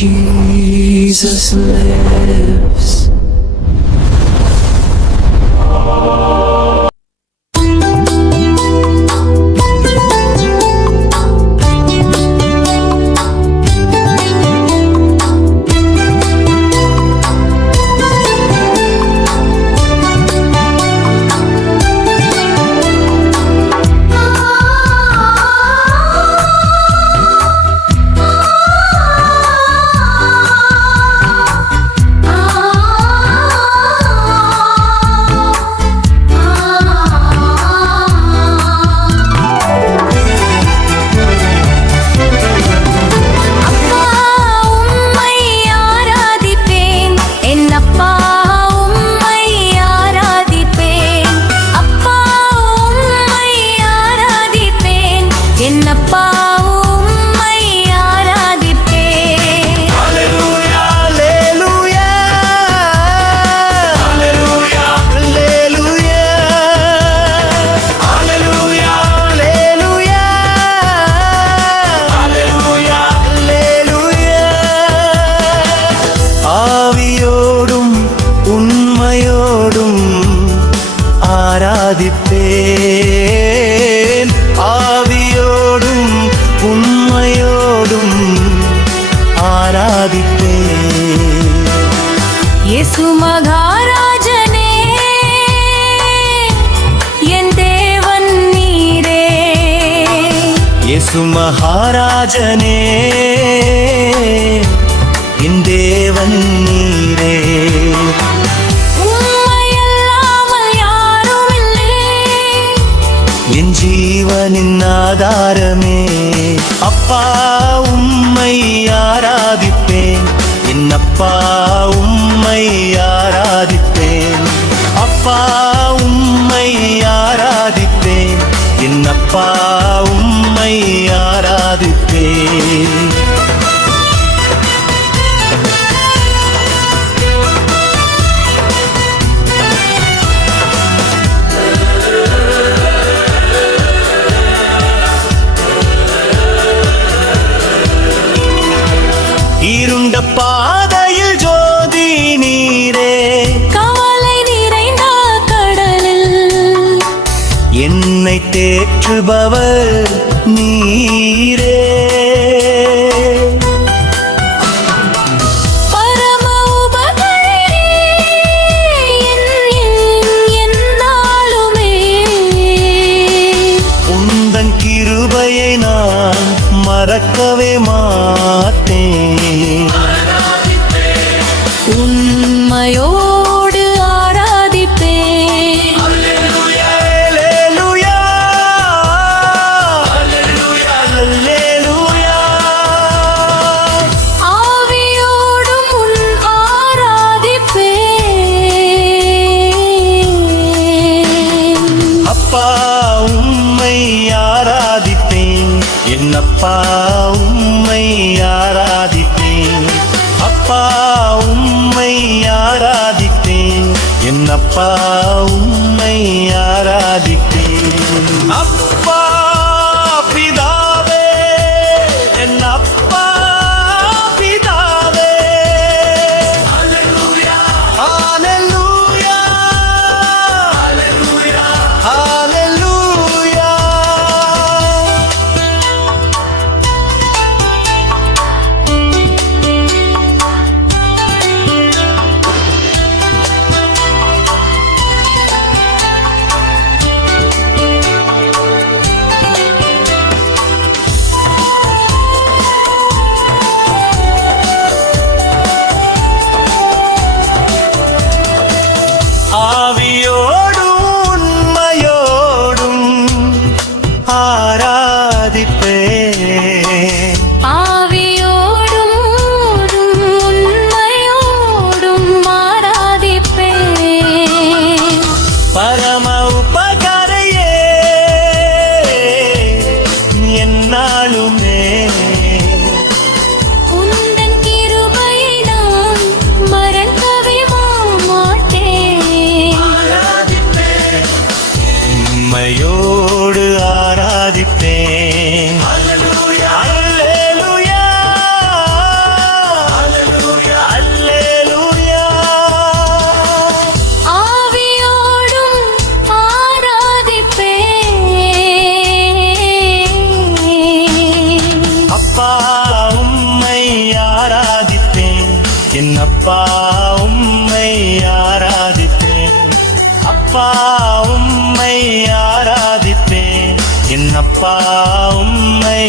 Jesus lives. ஆராதிப்பேன் ஆவியோடும் உண்மையோடும் ஆராதிப்பேன் இயேசு மகாராஜனே என் தேவன் நீரே இயேசு மகாராஜனே என் தேவன் நீரே என் ஜீவனின் ஆதாரமே அப்பா உம்மை ஆராதிப்பேன் என் அப்பா உம்மை ஆராதிப்பேன் அப்பா உம்மை ஆராதிப்பேன் என் அப்பா உம்மை ஆராதிப்பேன் இருண்ட பாதையில் ஜோதி நீரே கவலை நிறைந்த கடலில் என்னை தேற்றுபவர் நீரே பரம உபகாரி என்னாலுமே உந்தன் கிருபையை நான் மறக்கவே மாட்டேன் உண்மையோடு ஆராதிப்பேன் அல்லேலூயா அல்லேலூயா அல்லேலூயா ஆவியோடும் உன் ஆராதிப்பேன் அப்பா உம்மை ஆராதிப்பேன் என் அப்பா உம்மை ஆராதிப்பேன் அப்பா உம்மை ஆராதிப்பேன் என் அப்பா உம்மை ஆராதிப்பேன் அப்பா பிதாவே என் அப்பா பிதாவே ஹல்லேலூயா ஹல்லேலூயா ஹல்லேலூயா ஹல்லேலூயா அப்பா உம்மை ஆராதிப்பேன் அப்பா உம்மை ஆராதிப்பேன் என் அப்பா உம்மை